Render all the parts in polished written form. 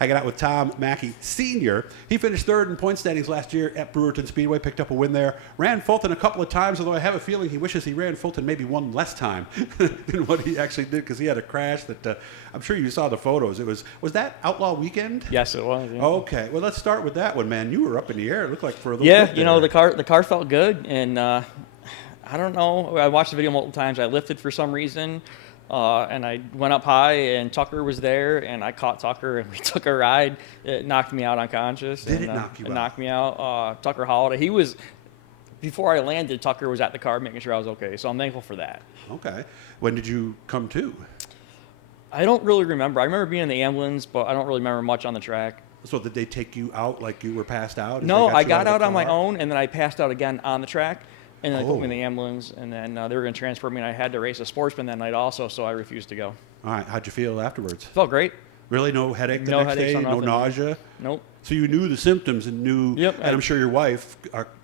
Hanging out with Tom Mackey Sr. He finished third in point standings last year at Brewerton Speedway, picked up a win there. Ran Fulton a couple of times, although I have a feeling he wishes he ran Fulton maybe one less time than what he actually did, because he had a crash that I'm sure you saw the photos. Was that Outlaw Weekend? Yes, it was. Yeah. Okay, well, let's start with that one, man. You were up in the air. It looked like for a little bit there. You know, the car felt good, and I don't know. I watched the video multiple times. I lifted for some reason. And I went up high, and Tucker was there, and I caught Tucker, and we took a ride. It knocked me out unconscious. Did it knock you out? It knocked me out. Tucker Holiday, before I landed, Tucker was at the car making sure I was okay, so I'm thankful for that. Okay. When did you come to? I don't really remember. I remember being in the ambulance, but I don't really remember much on the track. So did they take you out like you were passed out? No, I got out on my own, and then I passed out again on the track. And then they put me in the ambulance, and then they were going to transport me, and I had to race a sportsman that night also, so I refused to go. All right. How'd you feel afterwards? Felt great. Really? No headache the next day? No nausea? Nope. So you knew the symptoms and knew, Yep. And I'm sure your wife,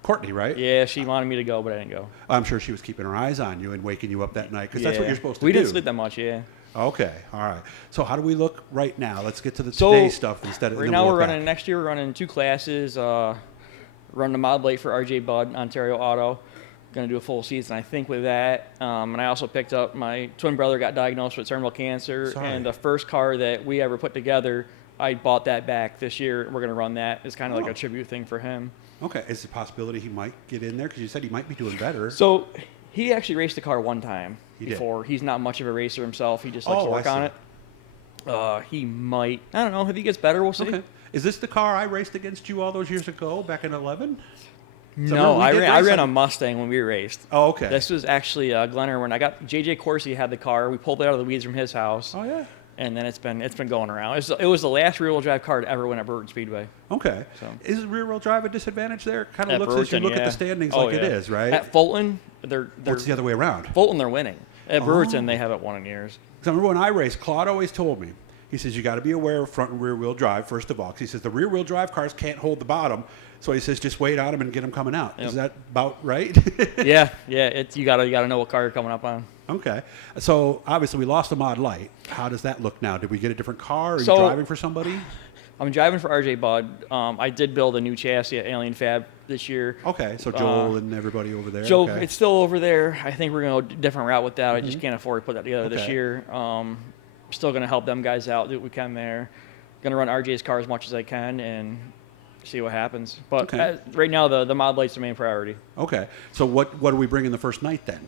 Courtney, right? Yeah, she wanted me to go, but I didn't go. I'm sure she was keeping her eyes on you and waking you up that night, because that's what you're supposed to do. We didn't sleep that much, yeah. Okay, all right. So how do we look right now? Let's get to the today stuff instead of right now. Next year we're running 2 classes. Run the mod late for RJ Budd, Ontario Auto. Going to do a full season, I think, with that. And I also picked up, my twin brother got diagnosed with terminal cancer. Sorry. And the first car that we ever put together, I bought that back this year. We're going to run that. It's kind of like a tribute thing for him. Okay. Is there a possibility he might get in there? Because you said he might be doing better. So he actually raced the car one time before. Did. He's not much of a racer himself. He just likes to work on it. He might. I don't know. If he gets better, we'll see. Okay. Is this the car I raced against you all those years ago, back in 11? No, I ran a Mustang when we raced. Oh, okay. This was actually Glen Irwin. I got J.J. Coursey had the car. We pulled it out of the weeds from his house. Oh, yeah. And then it's been going around. It was the last rear-wheel drive car to ever win at Brewerton Speedway. Okay. So. Is rear-wheel drive a disadvantage there? Kind of looks Brewerton, as you look at the standings it is, right? At Fulton, they're it's the other way around. Fulton, they're winning. At Brewerton, they haven't won in years. Because I remember when I raced, Claude always told me, he says, you got to be aware of front and rear-wheel drive, first of all. Because he says the rear-wheel drive cars can't hold the bottom. So he says, just wait on them and get them coming out. Yep. Is that about right? yeah. You gotta know what car you're coming up on. Okay. So obviously we lost the Mod Light. How does that look now? Did we get a different car? Are you driving for somebody? I'm driving for RJ Budd. I did build a new chassis at Alien Fab this year. Okay. So Joel and everybody over there. Joe, it's still over there. I think we're going to go a different route with that. I just can't afford to put that together this year. Still going to help them guys out, do what we can there. Going to run RJ's car as much as I can and see what happens. But right now, the Mod Light's the main priority. Okay. So what are we bringing the first night then?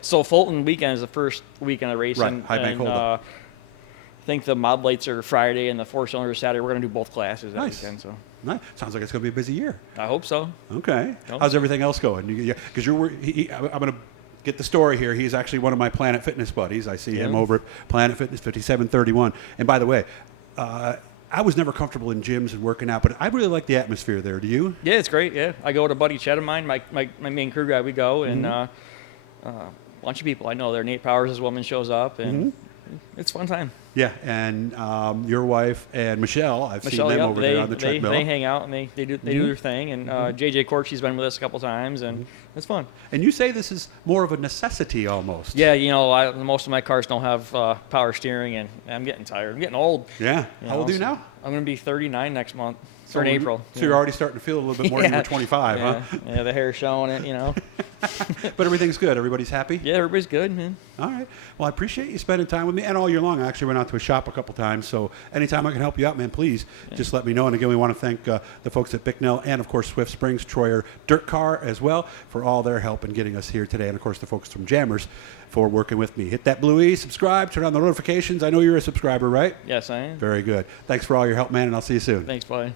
So Fulton Weekend is the first weekend of racing. Right, High Bank Holdup. I think the Mod Lights are Friday and the 4-cylinder Saturday. We're going to do both classes that weekend. So. Nice. Sounds like it's going to be a busy year. I hope so. Okay. How's everything else going? Because I'm going to get the story here. He's actually one of my Planet Fitness buddies. I see him over at Planet Fitness 5731. And by the way, I was never comfortable in gyms and working out, but I really like the atmosphere there. Do you? Yeah, it's great. Yeah, I go with a buddy Chet of mine, my main crew guy. We go and a bunch of people I know there. Nate Powers, his woman, shows up, and it's a fun time. Yeah, and your wife and Michelle, I've seen them over there on the treadmill. They hang out and they do their thing. And JJ Cork, she's been with us a couple times, and it's fun. And you say this is more of a necessity almost. Yeah, most of my cars don't have power steering, and I'm getting tired. I'm getting old. Yeah. How old are you now? I'm going to be 39 next month. So in April. So you're already starting to feel a little bit more than you were 25, huh? Yeah, the hair's showing it, But everything's good. Everybody's happy? Yeah, everybody's good, man. All right. Well, I appreciate you spending time with me. And all year long, I actually went out to a shop a couple times. So anytime I can help you out, man, please just let me know. And again, we want to thank the folks at Bicknell and, of course, Swift Springs, Troyer Dirt Car as well for all their help in getting us here today. And, of course, the folks from Jammers for working with me. Hit that blue E, subscribe, turn on the notifications. I know you're a subscriber, right? Yes, I am. Very good. Thanks for all your help, man, and I'll see you soon. Thanks, buddy.